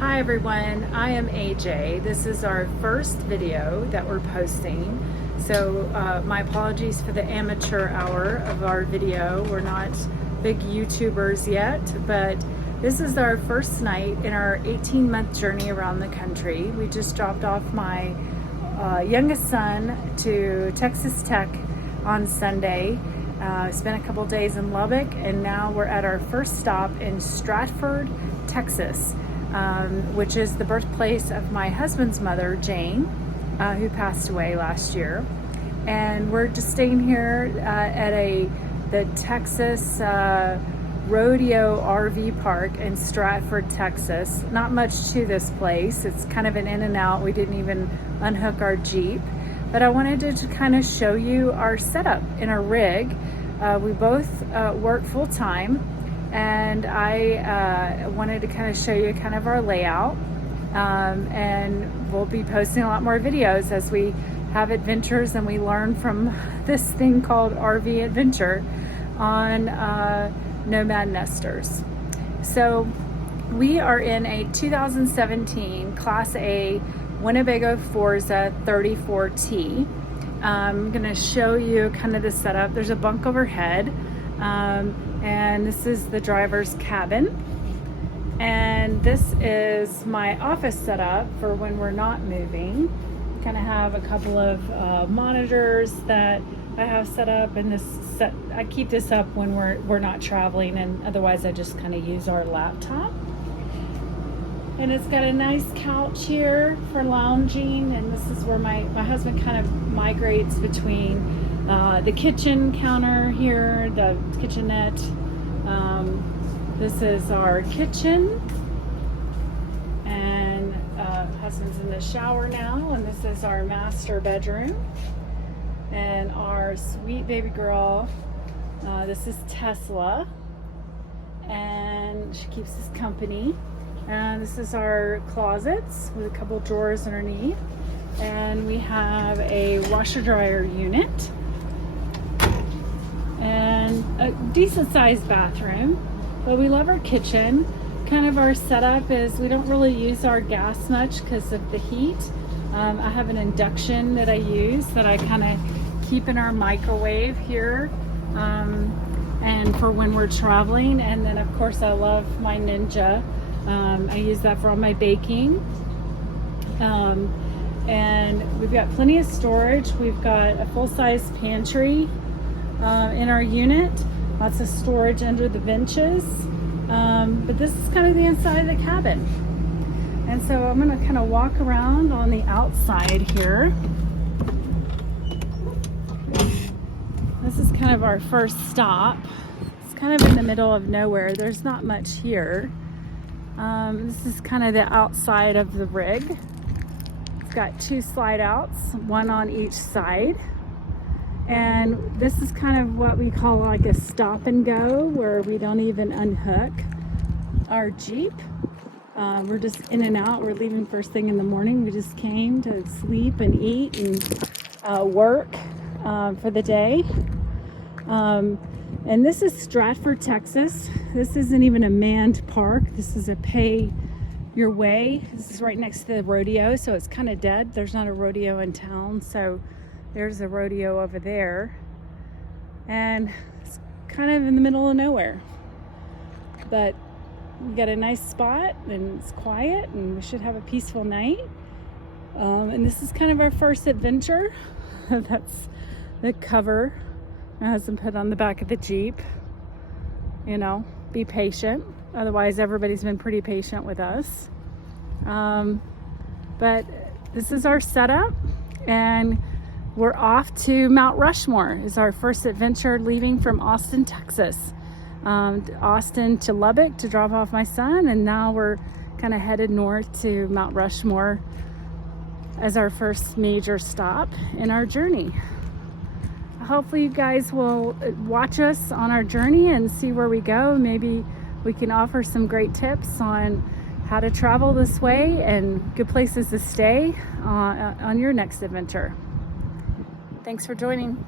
Hi everyone, I am AJ. This is our first video that we're posting. So my apologies for the amateur hour of our video. We're not big YouTubers yet, but this is our first night in our 18-month journey around the country. We just dropped off my youngest son to Texas Tech on Sunday. Spent a couple days in Lubbock, and now we're at our first stop in Stratford, Texas. Which is the birthplace of my husband's mother, Jane, who passed away last year. And we're just staying here at the Texas Rodeo RV Park in Stratford, Texas. Not much to this place. It's kind of an in and out. We didn't even unhook our Jeep. But I wanted to kind of show you our setup in our rig. We both work full time. And I wanted to kind of show you kind of our layout, and we'll be posting a lot more videos as we have adventures and we learn from this thing called RV Adventure on Nomad Nesters. So we are in a 2017 Class A Winnebago Forza 34T. I'm going to show you kind of the setup. There's a bunk overhead. And this is the driver's cabin, and this is my office setup for when we're not moving. Kind of have a couple of monitors that I have set up, and I keep this up when we're not traveling, and otherwise I just kind of use our laptop. And it's got a nice couch here for lounging, and this is where my husband kind of migrates between the kitchen counter here, the kitchenette. This is our kitchen, and husband's in the shower now, and this is our master bedroom. And our sweet baby girl, this is Tesla, and she keeps us company. And this is our closets with a couple drawers underneath, and we have a washer dryer unit and a decent sized bathroom. But we love our kitchen. Kind of our setup is we don't really use our gas much because of the heat. I have an induction that I use that I kind of keep in our microwave here, and for when we're traveling. And then of course I love my Ninja. I use that for all my baking. And we've got plenty of storage. We've got a full-size pantry in our unit, lots of storage under the benches, but this is kind of the inside of the cabin. And so I'm going to kind of walk around on the outside here. This is kind of our first stop. It's kind of in the middle of nowhere. There's not much here. This is kind of the outside of the rig. It's got two slide outs, one on each side. And this is kind of what we call like a stop and go, where we don't even unhook our Jeep. We're just in and out. We're leaving first thing in the morning. We just came to sleep and eat and work for the day. And this is Stratford, Texas. This isn't even a manned park. This is a pay your way. This is right next to the rodeo, so it's kind of dead. There's not a rodeo in town, so there's a rodeo over there. And it's kind of in the middle of nowhere. But we got a nice spot, and it's quiet, and we should have a peaceful night. And this is kind of our first adventure. That's the cover my husband put on the back of the Jeep. You know, be patient. Otherwise, everybody's been pretty patient with us. But this is our setup, and we're off to Mount Rushmore. Is our first adventure leaving from Austin, Texas. Austin to Lubbock to drop off my son, and now we're kind of headed north to Mount Rushmore as our first major stop in our journey. Hopefully you guys will watch us on our journey and see where we go. Maybe we can offer some great tips on how to travel this way and good places to stay on your next adventure. Thanks for joining.